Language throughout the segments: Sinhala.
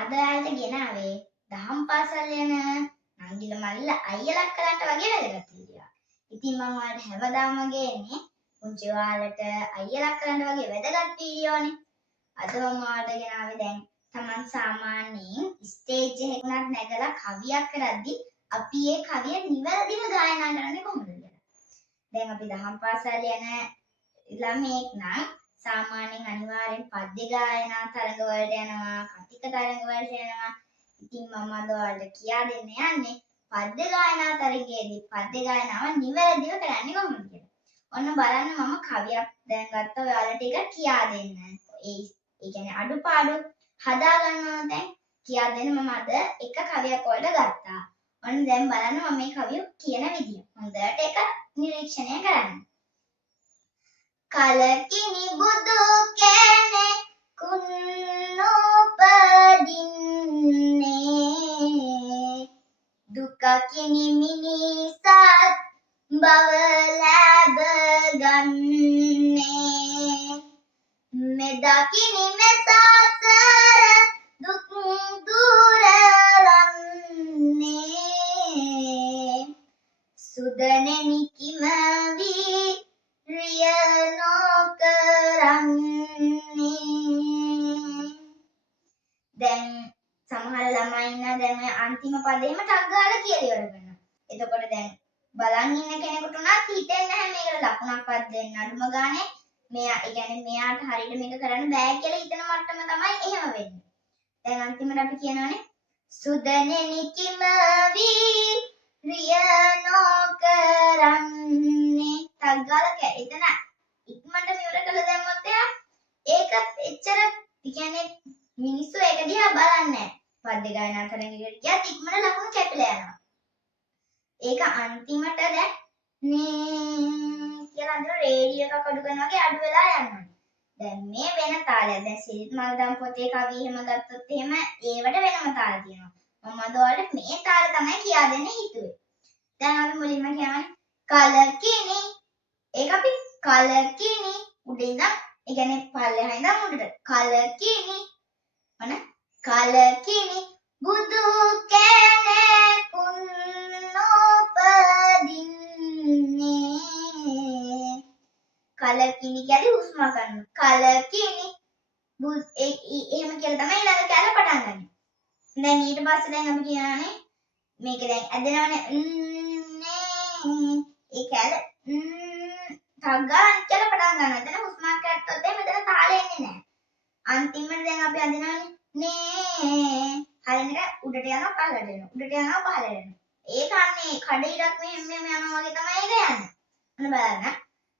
අද ඔයාලට ගෙනාවේ දහම් පාසල් යන නංගිල මල්ල අයියලා අක්කලාට වගේ වැදගත් වීඩියෝවක්. ඉතින් මම ඔයාලට හැමදාම ගේන්නේ පුංචි ඔයාලට අයියලා අක්කලාට වගේ වැදගත් වීඩියෝනේ. අද මම ඔයාලට ගෙනාවේ දැන් Taman සාමාන්‍යයෙන් ස්ටේජ් එකකට නැගලා කවියක් කරද්දී අපි ඒ කවිය නිවැරදිව ගායනා කරන්නේ කොහොමද කියලා. දැන් අපි දහම් පාසල් යන ළමයෙක් නම් සාමාන්‍යයෙන් අනිවාර්යෙන් පද්‍ය ගායනා තරඟ වලට යනවා, කතික තරඟ වලට යනවා. ඉතින් මම අද ඔයාලට කියා දෙන්න යන්නේ පද්‍ය ගායනා තරඟයේදී පද්‍ය ගායනාව නිවැරදිව කරන්නේ කොහොමද කියලා. ඔන්න බලන්න මම කවියක් දැන් ගත්තා ඔයාලට ඒක කියා දෙන්න. ඒ කියන්නේ අඩුපාඩු හදා ගන්නවා දැන් කියා දෙන්න මම අද එක කවියක් ඔයාලට ගත්තා. ඔන්න දැන් බලන්න මම මේ කවිය කියන විදිය. හොඳට ඒක නිරීක්ෂණය කරන්න. කලකිනි බුදු කෙනෙකුන් නොපදින්නේ දුකකිනි මිනිසත් බව ලැබ ගන්නේ මෙදකිනි මෙසසර දුක් දුරලන්නේ සුදනෙනි කිමවි දැන් සමහර ළමයි ඉන්න දැන් මේ අන්තිම පදේම ටක් ගාලා කියලා ඉවර කරනවා. එතකොට දැන් බලන් ඉන්න කෙනෙකුට උනත් හිතෙන්නේ නැහැ මේකට ලකුණක්වත් දෙන්න. අඩුම ගානේ මෙයා ඒ කියන්නේ මෙයාට හරියට මේක කරන්න බෑ කියලා හිතන මට්ටම තමයි එහෙම වෙන්නේ. දැන් අන්තිමට අපි කියනවානේ සුදනෙනි කිමවි රිය නොකරන්නේ ටක් ගාලා එතන ඉක්මනට මෙවර කළා දැම්මොත් ඒක එච්චර කියන්නේ මිනිස්සු ඒක දිහා බලන්නේ නැහැ. පද්‍ය ගායනා තරඟයකට ගියත් ඉක්මනට ලකුණු කැපිලා යනවා. ඒක අන්තිමට දැන් කියලා අnder රේඩියෝ එකක් අඩු කරනවා වගේ අඩු වෙලා යනවා. දැන් මේ වෙන තාලයක්. දැන් සිරිත් මල්දම් පොතේ කවි එහෙම ගත්තොත් එහෙම ඒවට වෙනම තාල තියෙනවා. මම අද ඔයාලට මේ තාල තමයි කියා දෙන්න හිතුවේ. දැන් අපි මුලින්ම කියන්නේ කලකිනි. ඒක අපි කලකිනි උඩින් ඉඳන් ඒ කියන්නේ පල්ලෙහා ඉඳන් උඩට කලකිනි අන කලකිනි බුදු කෙනෙකුන් නොපදින්නේ කලකිනි කියන්නේ හුස්ම ගන්න කලකිනි එහෙම කියලා තමයි ඊළඟ කැල පටන් ගන්න. දැන් ඊට පස්සේ දැන් අපි කියනනේ මේක දැන් ඇදෙනවනේ ඒ කැල තග්ගාන් කියලා පටන් ගන්නවා. එතන හුස්මක් ගත්තොත් එහෙම මෙතන තාලෙ එන්නේ නැහැ. අන්තිමට දැන් අපි අදිනවනේ නේ හරියට උඩට යනවා පහළට එනවා. උඩට යනවා පහළට එනවා. ඒක අන්නේ කඩේටත් මෙහෙම යනවා වගේ තමයි ඒක යන්නේ. ඔන්න බලන්න.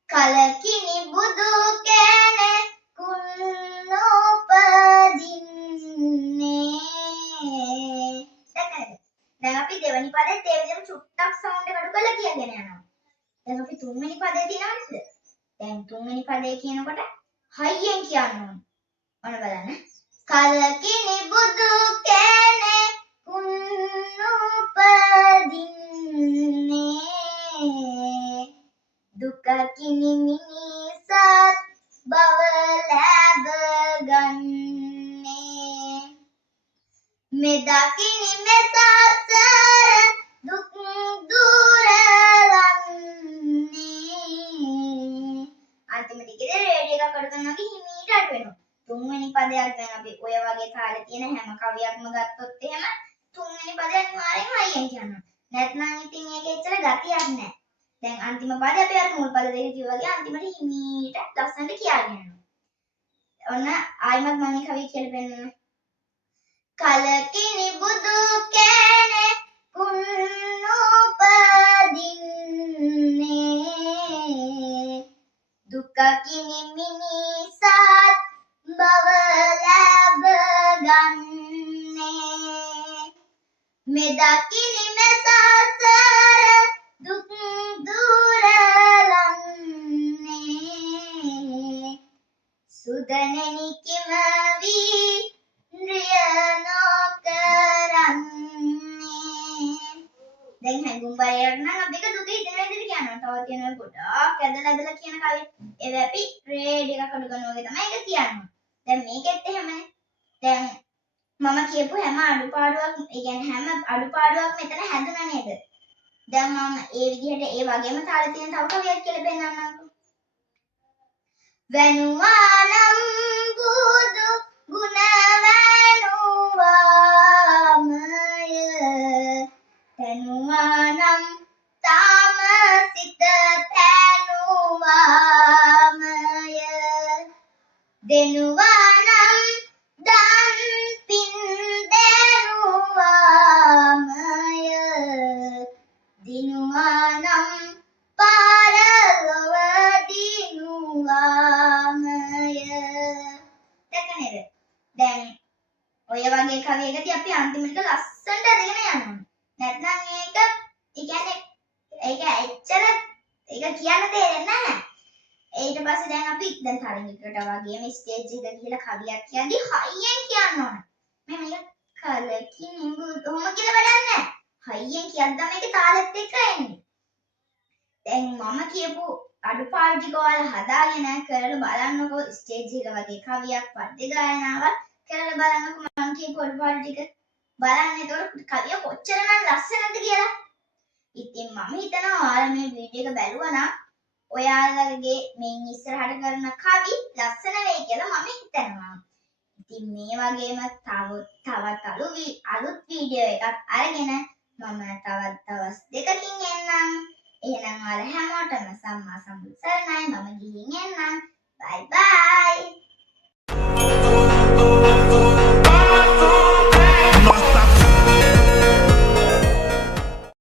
කලකිනි බුදු කෙනෙකුන් නොපදින්නේ. දැන් අපි දෙවෙනි පදෙත් ඒ විදිහට චුට්ටක් සවුන්ඩ් එක අඩු කරලා කියගෙන යනවා. දැන් අපි තුන්වෙනි පදේ තියෙනවද? දැන් තුන්වෙනි පදේ කියනකොට හයියෙන් කියන්න ඕන. ඔන්න බලන්න. කලකිනි බුදු කෙනෙකුන් නොපදින්නේ දුකකිනි මිනිසත් බව ලැබ ගන්නේ මෙදකිනි මෙසසර දුක් දුරලන්නේ අන්තිමට ඉතින් රේඩියෝ එක කඩ කරනවා හිමීට අඩු වෙනවා. තුන්වෙනි පදයක් දැන් අපි ඔය වගේ තාලේ තියෙන හැම කවියක්ම ගත්තොත් එහෙම තුන්වෙනි පදය අනිවාර්යෙන් හයියෙන් කියනවා. නැත්නම් ඉතින් ඒකේ එච්චර ගතියක් නැහැ. දැන් අන්තිම පදේ අපි අර මුල් පද දෙක කිව්වා වගේ අන්තිමට හිමීට ලස්සනට කියාගෙන යනවා. ඔන්න ආයිමත් මම මේ කවිය කියලා පෙන්නනවා. කලකිනි බුදු කෙනෙකුන් නොපදින්නේ දුකකිනි මිනිසත් බව ලැබ ගන්නේ මෙදකිනි මෙසසර දුක් දුරලන්නේ සුදනෙනි කිමවි රිය නොකරන්නේ දැන් හැඟුම් බයර් නම් අපි එක දුක හිතන විදිහට කියනවා. තව තියෙනවා ගොඩාක් ඇදලා කියන කවිය. ඒක අපි රේඩියෝ එක කඩ කරනවා වගේ තමයි ඒක කියන්නේ. දැන් මේකෙත් එහෙමනේ. දැන් මම කියපු හැම අඩුපාඩුවක් ඒ කියන්නේ හැම අඩුපාඩුවක් මෙතන හැදුනා නේද? දැන් මම ඒ විදිහට ඒ වගේම තාලේ තියෙන තව කවියක් කියලා පෙන්නන්නම්කෝ. වැනුවානම් බුදු ගුණ වැනුවාමය තනුවානම් තාම සිත තනුවාමය දෙනුවානම් දන් පින් දෙනුවාමය දිනුවානම් පාරලොව දිනුවාමය දැක්ක නේද? දැන් ඔය වගේ කවියකදී අපි අන්තිමට ලස්සනට අරගෙන යනවා. නැත්නම් ඒක එච්චර ඒක කියන්න තේරෙන්නේ නැහැ. ඊට පස්සේ දැන් අපි දැන් තරඟයකට වගේම ස්ටේජ් එක ගිහලා කවියක් කියද්දි හයියෙන් කියන්න ඕන. මේ මේක කලකින් බුදුම කියලා වැඩක් නැහැ. හයියෙන් කියද්දම මේක තාලෙත් එක්ක එන්නේ. දැන් මම කියපු අඩුපාඩු ටික ඔයාලා හදාගෙන කරලා බලන්නකෝ ස්ටේජ් එක වගේ කවියක් පද්‍ය ගායනාවක් කරලා බලන්නකෝ මම කියපු අඩුපාඩු ටික බලන්න. එතකොට කවිය කොච්චරනම් ලස්සනද කියලා. ඉතින් මම හිතනවා ඔයාලා මේ වීඩියෝ එක බැලුවා නම් ඔයාලගේ මේ ඉස්සරහට කරන කවි ලස්සන වෙයි කියලා මම හිතනවා. ඉතින් මේ වගේම තවත් අලුත් වීඩියෝ එකක් අරගෙන මම තවත් දවස් දෙකකින් එන්නම්. එහෙනම් ඔයාලා හැමෝටම සම්මා සම්බුදු සරණයි. මම ගිහින් එන්නම්. බයි බයි.